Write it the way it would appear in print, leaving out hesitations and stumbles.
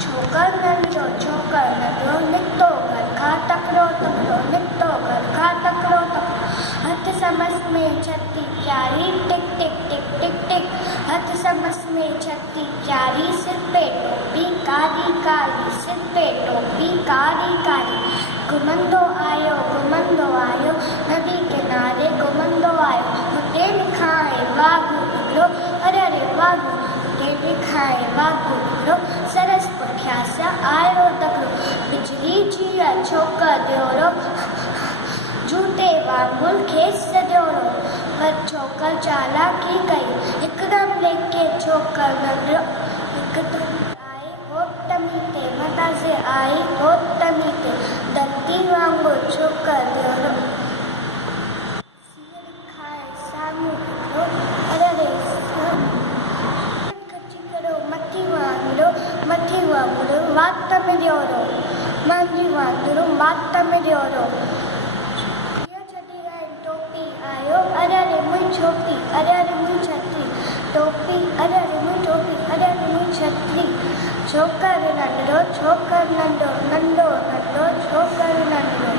छोकर नंढो निकतो घर खा तकड़ो निकतो घर खा तकड़ो हथ समस में छत्ती प्यारी टिक टिक टिक टिक टिक हथ समस में छत्ती प्यारी सिर पे टोपी काली काली सिर पे टोपी काली काली घुमंदो आयो नदी किनारे घुमंदो आयो हुते लिखाए वाघु निकरो अरे अरे वाघु हुते लिखाए वाघु निकरो सरस पुठिया सा आयो तकड़ो बिजली जी छोकर दियोरो झूठे वांगुर खेस सजोरो पर छोकर चालाकी कई हिकदम लेके छोकर नंढो हिकदम आई होत तमीते मता से आई होत तमीते धरती वांगुर छोकर दियोरो सिर खाए सामू करो अरे रे कच्ची करो मथी वांगुर वात में दियोरो मांगी वांगुर वात में दियोरो अरे अरे मुई छोटी अरे अरे मुई छतरी टोपी अरे अरे मुई टोपी अरे अरे मुई छतरी छोकर नंढो छोकर नंढो छोकर नंढो